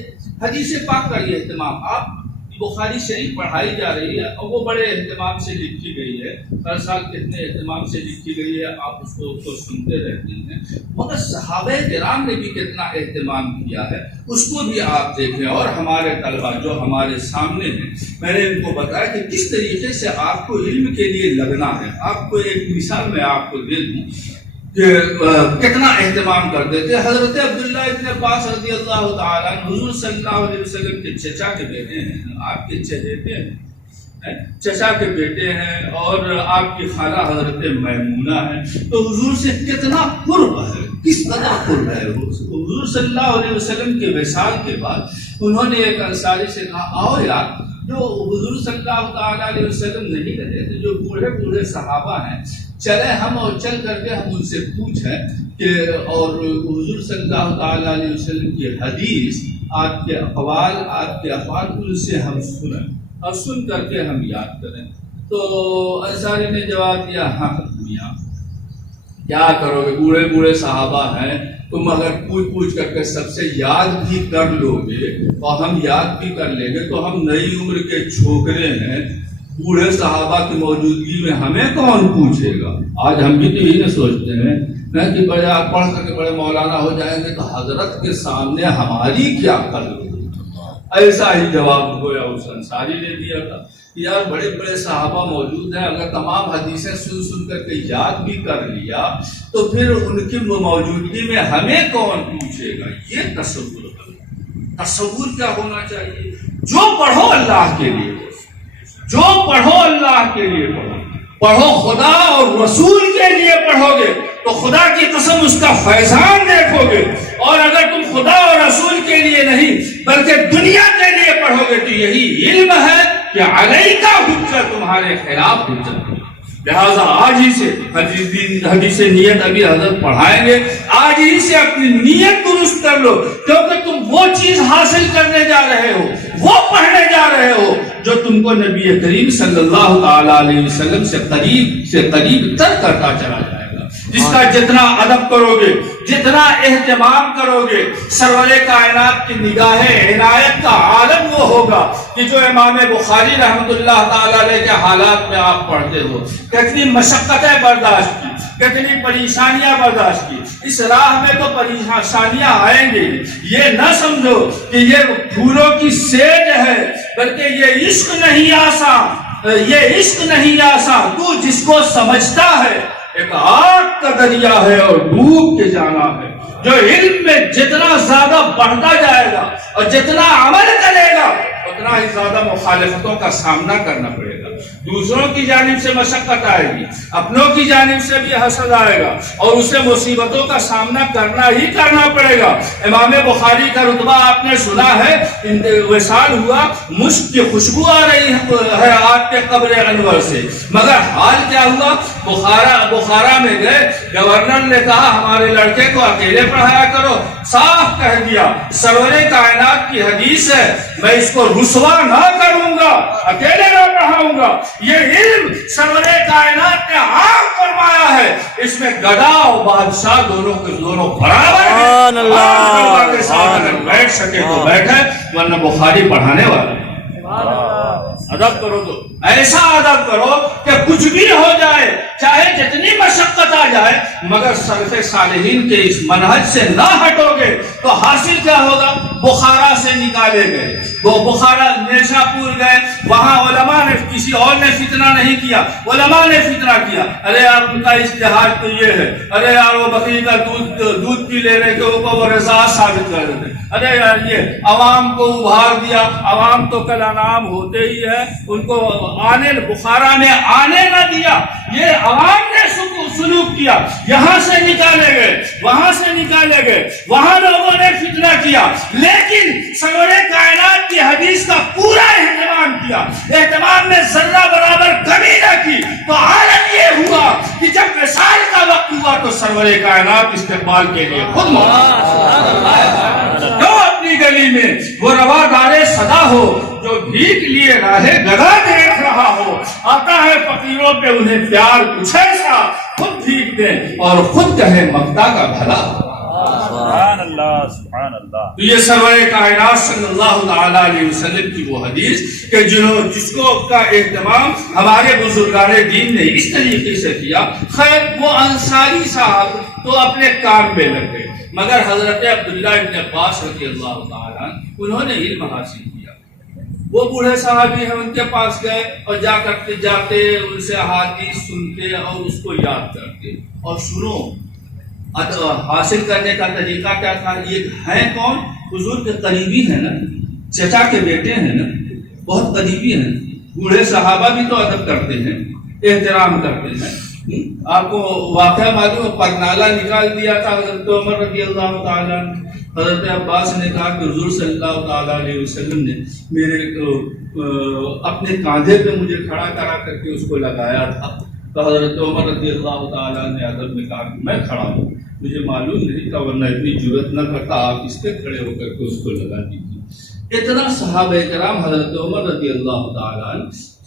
حدیث پاک کا یہ اہتمام آپ بخاری شریف پڑھائی جا رہی ہے اور وہ بڑے اہتمام سے لکھی گئی ہے، ہر سال کتنے اہتمام سے لکھی گئی ہے، آپ اس کو سنتے رہتے ہیں، مگر صحابہ کرام نے بھی کتنا اہتمام کیا ہے اس کو بھی آپ دیکھیں۔ اور ہمارے طلبہ جو ہمارے سامنے ہیں، میں نے ان کو بتایا کہ کس طریقے سے آپ کو علم کے لیے لگنا ہے۔ آپ کو ایک مثال میں آپ کو دے دوں کہ کتنا اہتمام کرتے تھے۔ حضرت عبداللہ ابن عباس رضی اللہ تعالیٰ حضور صلی اللہ علیہ وسلم کے چچا کے بیٹے ہیں، آپ کے چچیرے ہیں، چچا کے بیٹے ہیں، اور آپ کی خالہ حضرت میمونہ ہے، تو حضور سے کتنا قرب ہے، کس قدر قرب ہے۔ حضور صلی اللہ علیہ وسلم کے وصال کے بعد انہوں نے ایک انصاری سے کہا آؤ یار، جو حضور صلی اللہ تعالیٰ علیہ وسلم نہیں رہے تھے، جو بوڑھے بوڑھے صحابہ ہیں، چلے ہم اور چل کر کے ہم ان سے پوچھیں کہ اور حضور صلی اللہ تعالیٰ علیہ وسلم کی حدیث، آپ کے اقوال، آپ کے افعال ان سے ہم سنیں اور سن کر کے ہم یاد کریں۔ تو انصاری نے جواب دیا ہاں میاں کیا کرو گے، بوڑھے بوڑھے صحابہ ہیں، تم اگر پوچھ کر کے سب سے یاد بھی کر لو گے اور ہم یاد بھی کر لیں گے تو ہم نئی عمر کے چھوکرے ہیں، بوڑھے صحابہ کی موجودگی میں ہمیں کون پوچھے گا۔ آج ہم بھی تو یہی سوچتے ہیں کہ بڑے آپ پڑھ کر کے بڑے مولانا ہو جائیں گے تو حضرت کے سامنے ہماری کیا قدر ہوگی۔ ایسا ہی جواب گویا اس انصاری نے دیا تھا کہ یار بڑے بڑے صحابہ موجود ہیں، اگر تمام حدیثیں سن کر کے یاد بھی کر لیا تو پھر ان کی موجودگی میں ہمیں کون پوچھے گا۔ یہ تصور کیا ہونا چاہیے؟ جو پڑھو اللہ کے لیے، جو پڑھو اللہ کے لیے پڑھو خدا اور رسول کے لیے پڑھو گے تو خدا کی قسم اس کا فیضان دیکھو گے، اور اگر تم خدا اور رسول کے لیے نہیں بلکہ دنیا کے لیے پڑھو گے تو یہی علم ہے کہ علیہ کا حجت تمہارے خلاف حجت۔ لہذا آج ہی سے حدیث نیت ابھی حضرت پڑھائیں گے، آج ہی سے اپنی نیت درست کر لو، کیونکہ تم وہ چیز حاصل کرنے جا رہے ہو، وہ پڑھنے جا رہے ہو جو تم کو نبی کریم صلی اللہ تعالی علیہ وسلم سے قریب تر کرتا چلا جائے گا۔ جس کا جتنا ادب کرو گے، جتنا اہتمام کرو گے، سرور کائنات کی نگاہ عنایت کا عالم وہ ہوگا کہ جو امام بخاری رحمۃ اللہ تعالی علیہ کے حالات میں آپ پڑھتے ہو، کتنی مشقتیں برداشت کی، کتنی پریشانیاں برداشت کی۔ اس راہ میں تو پریشانیاں آئیں گی، یہ نہ سمجھو کہ یہ پھولوں کی سیج ہے، بلکہ یہ عشق نہیں آسان، یہ عشق نہیں آسان، تو جس کو سمجھتا ہے ایک آگ کا دریا ہے اور ڈوب کے جانا ہے۔ جو علم میں جتنا زیادہ بڑھتا جائے گا اور جتنا عمل کرے گا اتنا ہی زیادہ مخالفتوں کا سامنا کرنا پڑے گا، دوسروں کی جانب سے مشقت آئے گی، اپنوں کی جانب سے بھی حسد آئے گا، اور اسے مصیبتوں کا سامنا کرنا ہی کرنا پڑے گا۔ امام بخاری کا رتبہ آپ نے سنا ہے، وصال ہوا، مشک کی خوشبو آ رہی ہے آپ کے قبر انور سے، مگر حال کیا ہوا؟ بخارا میں گئے، گورنر نے کہا ہمارے لڑکے کو اکیلے پڑھایا کرو، صاف کہہ دیا سرور کائنات کی حدیث ہے، میں اس کو رسوا نہ کروں گا، اکیلے نہ پڑھاؤں گا۔ یہ علم سرور کائنات نے عام فرمایا ہے، اس میں گدا اور بادشاہ دونوں برابر ہیں۔ عام کے ساتھ اگر بیٹھ سکے تو بیٹھے، ورنہ بخاری پڑھانے والے ادب کرو تو ایسا ادب کرو کہ کچھ بھی ہو جائے، چاہے جتنی مشقت آ جائے، مگر سلف صالحین کے اس منہج سے نہ ہٹو گے تو حاصل کیا ہوگا؟ بخارا سے نکالے گئے، وہ بخارا نیشا پور گئے، وہاں علماء نے، کسی اور نے فتنہ نہیں کیا، علماء نے فتنہ کیا، ارے یار ان کا اجتہاد تو یہ ہے، ارے یار وہ بکری کا دودھ پی لینے کے اوپر وہ رضا ثابت کر دیتے، ارے یار یہ عوام کو ابھار دیا، عوام تو کل انعام ہوتے ہی ہے، ان کو بخارا میں آنے نہ دیا، یہ عوام نے سلوک کیا، یہاں سے نکالے گئے، وہاں سے نکالے گئے، وہاں لوگوں نے فتنہ کیا، لیکن سرور کائنات کی حدیث کا پورا اہتمام کیا، اہتمام میں ذرہ برابر کمی نہ کی، تو عالم یہ ہوا کہ جب وصال کا وقت ہوا تو سرور کائنات استقبال کے لیے خود موجود۔ جو اپنی اپنی گلی میں وہ روادار صدا ہو جو بھیک لیے راہ گدا دیکھ رہا ہو. آتا ہے فقیروں پہ انہیں پیار کچھ ایسا خود بھیک دے اور خود کہے مقتا کا بھلا. سبحان اللہ سبحان اللہ. تو یہ سرور کائنات صلی اللہ تعالی علیہ وسلم کی وہ حدیث کہ جس کو کا اہتمام ہمارے بزرگان دین نے اس طریقے سے کیا. خیر وہ انصاری صاحب تو اپنے کام میں لگ گئے، مگر حضرت عبداللہ ابن عباس رضی اللہ تعالیٰ انہوں نے علم حاصل کیا. وہ بوڑھے صحابی ہیں، ان کے پاس گئے اور جا کر جاتے ان سے احادیث سنتے اور اس کو یاد کرتے. اور سنو حاصل کرنے کا طریقہ کیا تھا. یہ ہیں کون؟ حضور کے قریبی ہیں نا، چچا کے بیٹے ہیں نا، بہت قریبی ہیں. بوڑھے صحابہ بھی تو ادب کرتے ہیں، احترام کرتے ہیں. آپ کو واقعہ معلوم ہے، پرنالہ نکال دیا تھا حضرت عمر رضی اللہ تعالیٰ. حضرت عباس نے کہا کہ حضور صلی اللہ تعالیٰ علیہ وسلم نے میرے اپنے کاندھے پہ مجھے کھڑا کرا کر کے اس کو لگایا تھا. تو حضرت عمر رضی اللہ تعالیٰ نے ادب میں کہا کہ میں کھڑا ہوں، مجھے معلوم نہیں تھا، ورنہ اتنی جرت نہ کرتا، آپ اس پہ کھڑے ہو کر کے اس کو لگا دیجیے. اتنا صحابہ کرام حضرت عمر رضی اللہ تعالیٰ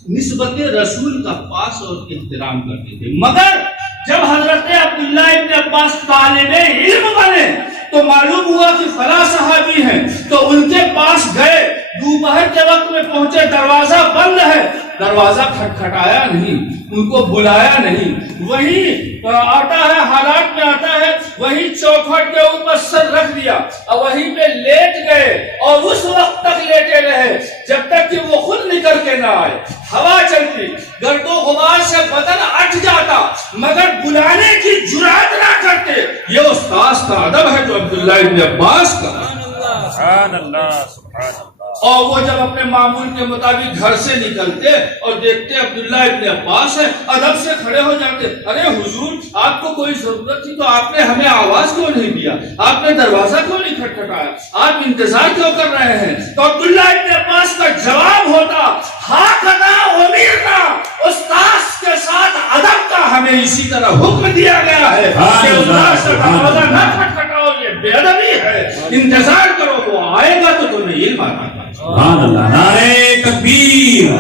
نسبت رسول کا پاس اور احترام کرتے تھے. مگر جب حضرت عبداللہ ابن عباس طالب علم بنے تو معلوم ہوا کہ فلاں صحابی ہیں، تو ان کے پاس گئے. دوپہر کے وقت میں پہنچے، دروازہ بند ہے، دروازہ کھٹکھٹایا نہیں، ان کو بلایا نہیں. وہی آتا ہے، حالات میں آتا ہے، وہی چوکھٹ کے اوپر سر رکھ دیا اور وہیں پہ لیٹ گئے اور اس وقت تک لیٹے رہے جب تک کہ وہ خود نکل کے نہ آئے. ہوا چلتی، گرد و غبار سے بدن اٹھ جاتا، مگر بلانے کی جرات نہ کرتے. یہ استاذ کا ادب ہے جو عبداللہ ابن عباس کا. سبحان اللہ سبحان اللہ. اور وہ جب اپنے معمول کے مطابق گھر سے نکلتے اور دیکھتے عبداللہ ابن عباس ہے، ادب سے کھڑے ہو جاتے. ارے حضور، آپ کو کوئی ضرورت تھی تو آپ نے ہمیں آواز کیوں نہیں دیا؟ آپ نے دروازہ کیوں نہیں کھٹکھٹایا؟ آپ انتظار کیوں کر رہے ہیں؟ تو عبداللہ ابن عباس کا جواب ہوتا، ہاکذا امیرنا، استاذ کے ساتھ ادب کا ہمیں اسی طرح حکم دیا گیا ہے کہ استاذ کا دروازہ نہ کھٹکھٹاؤ، یہ بے ادبی ہے. انتظار کرو، وہ آئے گا تو تمہیں علم آتا ہے. سبحان اللہ. نعرہ تکبیر،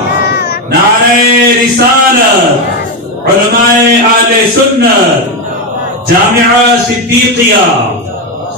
نعرہ رسالت، علماء اہل سنت، جامعہ صدیقیہ.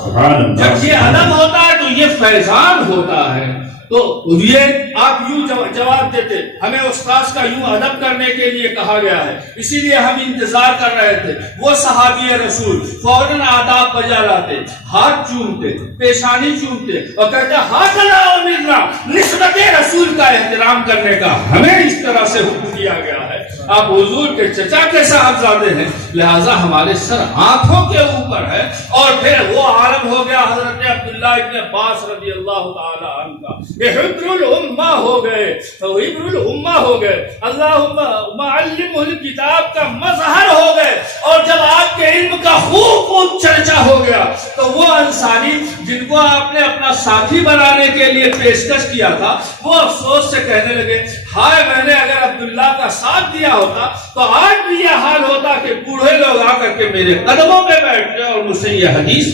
سبحان اللہ. جب یہ ادب ہوتا ہے تو یہ فیضان ہوتا ہے. تو یہ آپ یوں جواب دیتے، ہمیں استاذ کا یوں ادب کرنے کے لیے کہا گیا ہے، اسی لیے ہم انتظار کر رہے تھے. وہ صحابی رسول فوراً آداب بجا لاتے، ہاتھ چومتے، پیشانی چومتے اور کہتے ہاکذا امیرنا، نسبت رسول کا احترام کرنے کا ہمیں اس طرح سے حکم دیا گیا ہے. آپ حضور کے چچا کے صاحبزادے ہیں، لہذا ہمارے سر آنکھوں کے اوپر ہے. اور پھر وہ عالم ہو گیا حضرت عبداللہ ابن عباس رضی اللہ تعالی عنہ کا. حبر الامہ ہو گئے، حبر الامہ ہو گئے، اللہم معلم الکتاب کا مظہر ہو گئے. اور جب آپ کے علم کا خوب چرچا ہو گیا تو وہ انصاری جن کو آپ نے اپنا ساتھی بنانے کے لیے پیشکش کیا تھا، وہ افسوس سے کہنے لگے، ہائے میں نے اگر عبداللہ کا ساتھ دیا ہوتا تو آج بھی یہ حال ہوتا کہ بوڑھے لوگ آ کر کے میرے قدموں پہ بیٹھ گئے اور مجھ سے یہ حدیث.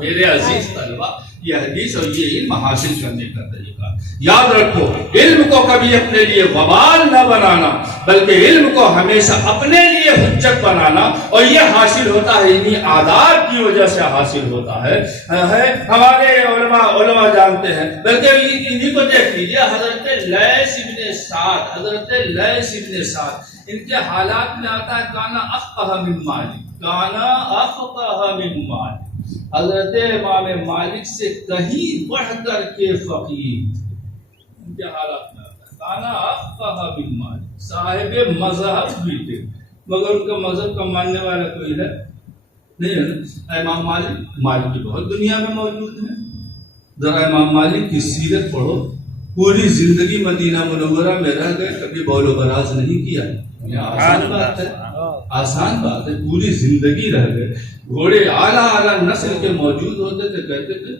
میرے عزیز طلبہ، یہ حدیث اور یہ علم حاصل کرنے کا طریقہ یاد رکھو. علم کو کبھی اپنے لیے وبال نہ بنانا، بلکہ علم کو ہمیشہ اپنے لیے حجت بنانا. اور یہ حاصل ہوتا ہے انہی آداب کی وجہ سے حاصل ہوتا ہے. ہمارے علماء جانتے ہیں، بلکہ انہی کو دیکھ لیجیے. حضرت لیث ابن سعد، حضرت لیث ابن سعد، ان کے حالات میں آتا ہے کانا افقہ من مالک، کانا افقہ من مالک. حضرت امام مالک سے کہیں بڑھ کر کے فقیر. ان کے حالات میں آتا ہے کانا افقہ من مالک، صاحب مذہب بھی تھے، مگر ان کا مذہب کا ماننے والا کوئی ہے نہیں ہے نا. امام مالک کی بہت دنیا میں موجود ہیں. ذرا امام مالک کی سیرت پڑھو. پوری زندگی مدینہ منورہ میں رہ گئے، کبھی بول و براز نہیں کیا. آسان بات ہے، آسان بات ہے. پوری زندگی رہ گئے. گھوڑے اعلیٰ نسل کے موجود ہوتے تھے، کہتے تھے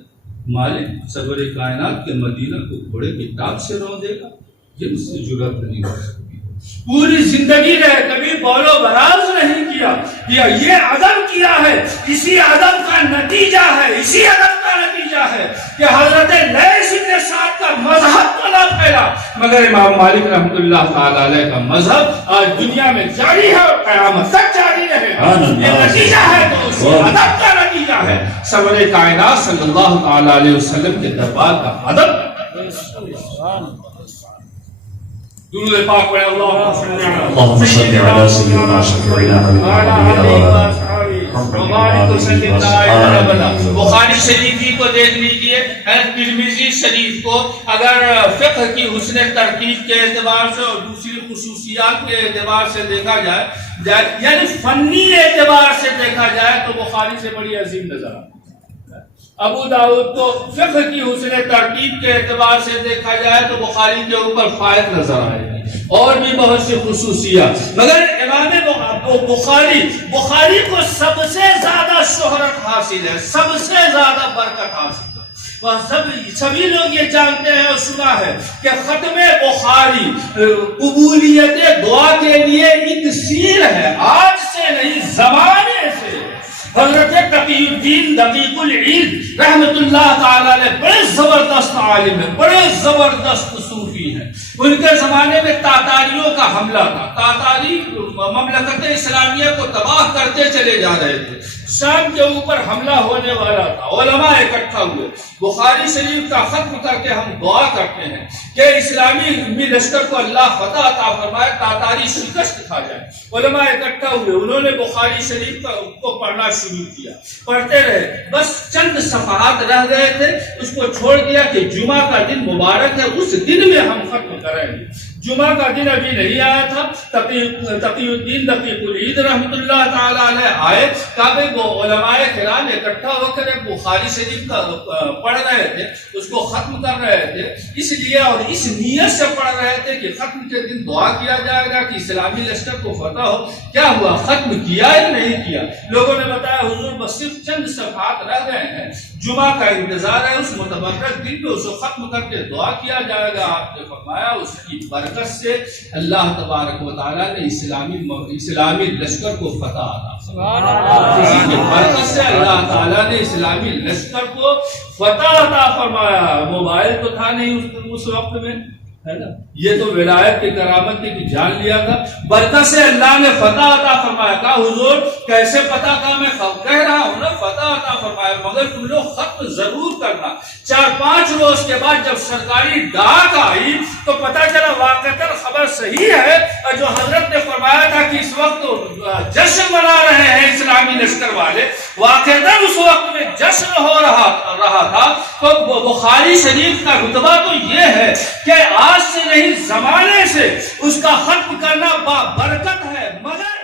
مالک سرور کائنات کے مدینہ کو گھوڑے کی ٹاپ سے رو دے گا، یہ اس سے جرات نہیں ہو سکتی. پوری زندگی رہے، کبھی بول و براز نہیں کیا. یہ ادب کیا ہے، اسی ادب کا نتیجہ ہے، اسی ادب کا نتیجہ ہے کہ حضرت لیث بن سعد کا مذہب تو نہ پھیلا مگر امام مالک رحمۃ اللہ تعالی علیہ کا مذہب آج دنیا میں جاری ہے اور قیامت تک جاری رہے گا. یہ نتیجہ ہے تو اس ادب کا نتیجہ ہے سرور کائنات صلی اللہ تعالی علیہ وسلم کے دربار کا ادب. درود پاک پڑھیں. اللهم صل على سيدنا شفيعنا بخاری شریف کو دیکھ لیجئے، ترمذی شریف کو اگر فقہ کی حسن ترتیب کے اعتبار سے اور دوسری خصوصیات کے اعتبار سے دیکھا جائے یعنی فنی اعتبار سے دیکھا جائے تو بخاری سے بڑی عظیم نظر آتی ہے. ابو داؤد کو فقہ کی حسن ترتیب کے اعتبار سے دیکھا جائے تو بخاری کے اوپر فائق نظر آئے گی اور بھی بہت سی خصوصیات. مگر امام بخاری کو سب سے زیادہ شہرت حاصل ہے، سب سے زیادہ برکت حاصل ہے. سبھی لوگ یہ جانتے ہیں اور سنا ہے کہ ختم بخاری قبولیت دعا کے لیے اکسیر ہے، آج سے نہیں زمانے سے. حضرت تقی الدین دقیق العید رحمت اللہ تعالی علیہ بڑے زبردست عالم ہیں، بڑے زبردست صوفی ہیں. ان کے زمانے میں تاتاریوں کا حملہ تھا. تاتاری مملکت اسلامیہ کو تباہ کرتے چلے جا رہے تھے. شام کے اوپر حملہ ہونے والا تھا. علماء اکٹھا ہوئے. بخاری شریف کا ختم کر کے ہم دعا کرتے ہیں کہ اسلامی لشکر کو اللہ فتح عطا فرمائے، تاتاری شکست کھا جائے. علماء اکٹھا ہوئے، انہوں نے بخاری شریف کو پڑھنا شروع کیا. پڑھتے رہے، بس چند صفحات رہ گئے تھے، اس کو چھوڑ دیا کہ جمعہ کا دن مبارک ہے، اس دن میں ہم ختم کریں گے. جمعہ کا دن ابھی نہیں آیا تھا. تقی الدین دقیق العید رحمت اللہ تعالی علیہ آئے. کعبے کو علماء کرام اکٹھا ہو کر بخاری شریف کا پڑھ رہے تھے، اس کو ختم کر رہے تھے. اس لیے اور اس نیت سے پڑھ رہے تھے کہ ختم کے دن دعا کیا جائے گا کہ اسلامی لشکر کو فتح ہو. کیا ہوا؟ ختم کیا یا نہیں کیا؟ لوگوں نے بتایا حضور بس صرف چند صفحات رہ گئے ہیں، جمعہ کا انتظار ہے، اس متبرک دن میں اس کو ختم کر کے دعا کیا جائے گا. آپ نے فرمایا اس کی برکت سے اللہ تبارک و تعالیٰ نے اسلامی لشکر کو فتح عطا فرمایا. اسی کی برکت سے اللہ تعالیٰ نے اسلامی لشکر کو فتح عطا فرمایا. موبائل تو تھا نہیں اس وقت میں، ہے نا، یہ تو ولایت کی کرامت تھی کہ جان لیا تھا. برکت سے اللہ نے فتح عطا فرمایا. کہا حضور کیسے پتہ؟ کہا میں کہہ رہا ہوں نا فتح عطا فرمایا، مگر تم لوگ ختم ضرور کرنا. 4-5 روز کے بعد جب سرکاری ڈاک آئی تو پتہ چلا واقعتاً خبر صحیح ہے، اور جو حضرت نے فرمایا تھا کہ اس وقت جشن منا رہے ہیں اسلامی لشکر والے، واقعتاً اس وقت میں جشن ہو رہا تھا. تو بخاری شریف کا رتبہ تو یہ ہے کہ آج سے نہیں زمانے سے اس کا ختم کرنا با برکت ہے. مگر